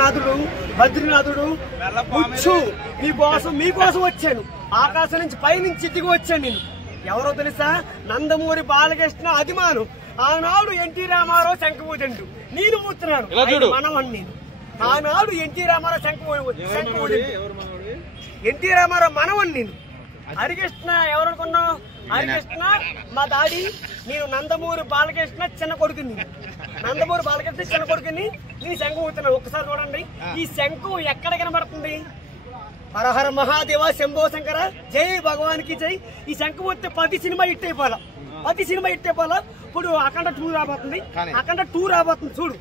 నాథుడు బద్రీనాథుడు ముచ్చు మీకోసం వచ్చాను. ఆకాశం నుంచి పైనుంచి దిగి వచ్చాను. నేను ఎవరో తెలుసా? నందమూరి బాలకృష్ణ అభిమాను. ఆనాడు ఎన్టీ రామారావు శంఖమూదండు, నేను మూతున్నాను మనవని. నేను ఆనాడు ఎన్టీ రామారావు శంఖమూదండు, ఎన్టీ రామారావు మనవని. నేను హరికృష్ణ ఎవరనుకున్నావు? హరికృష్ణ మా దాడి. నేను నందమూరి బాలకృష్ణ చిన్న కొడుకుని. నందమూరి బాలకృష్ణ చిన్న కొడుకుని. నేను శంఖం ఊతున్నాను. ఒక్కసారి చూడండి, ఈ శంఖం ఎక్కడ కనబడుతుంది? హరహర మహాదేవ శంభో శంకర జై భగవానికి జై. ఈ శంఖం వస్తే 10 సినిమా హిట్ అయిపోవాలా, 10 సినిమా హిట్ అయిపోవాలా. ఇప్పుడు అఖండ 2 రాబోతుంది, అఖండ 2 రాబోతుంది. చూడు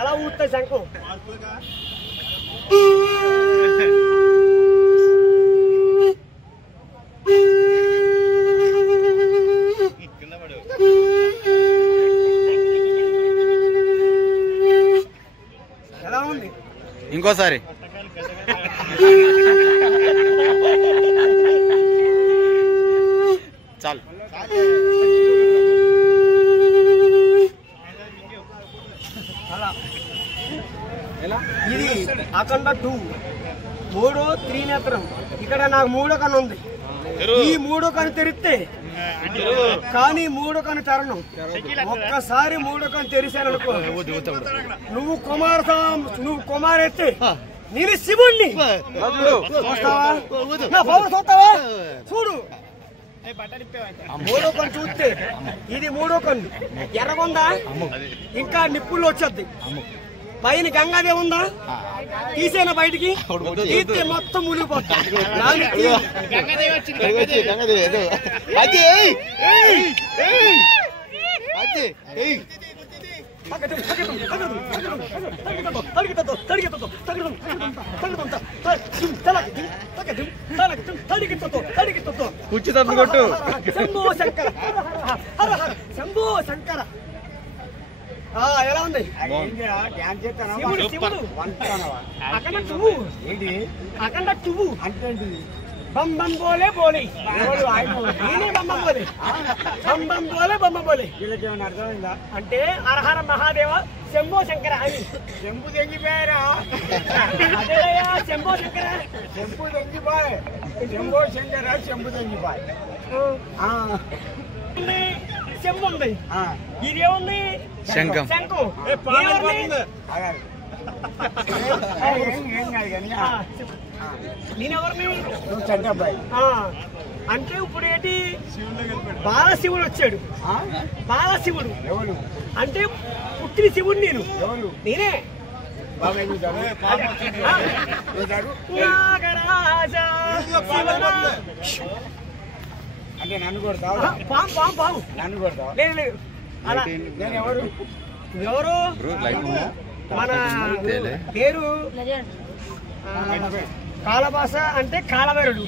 ఎలా ఊతుంది శంఖం. ఎలా ఉంది? ఇంకోసారి చాలు. ఇది అఖండ 2 3 త్రినేత్రం. ఇక్కడ నాకు 3వ కన్ను ఉంది. ఈ 3వ కన్ను తెరిస్తే కానీ 3వ కన్ను తెరను. ఒక్కసారి 3వ కన్ను తెరిశాననుకో, నువ్వు కుమారైతే నేను శివుణ్ణి. చూస్తావా? చూడు 3వ కన్ను చూస్తే ఇది 3వ కన్ను ఎర్రగొందా, ఇంకా నిప్పుల్లో వచ్చేద్ది. పైన గంగాదేవి ఉందా? తీసేనా బయటికి? తీస్తే మొత్తం మునిగిపోతా. శంభో శంకర, హర హర శంభో శంకర. ఎలా ఉంది? అఖండ 2 బం బం బోలే బోలే, బం బం బోలే బొమ్మ బోలే. అర్థమైందా? అంటే హరహర మహాదేవ శంభో శంకర అని. శంభు తెంగిపోయారా? అదేయా శంభో శంకర, శంభు తెంగిపోయి, శంభో శంకర శంభు తెంగిపోయి. శంభు ఉంది, ఇదేముంది? శంఖం. నేనెవరిని? అంటే ఇప్పుడు ఏంటి? బాలశివుడు వచ్చాడు. బాలశివుడు అంటే పుట్టిన శివుడు నేను. నేనే అంటే నన్ను కొడతావు? పాము నన్ను కొడతావు? లేదు అలా. నేను ఎవరు మన పేరు కాలభాష అంటే కాలభైరుడు.